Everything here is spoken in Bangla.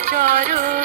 চরণ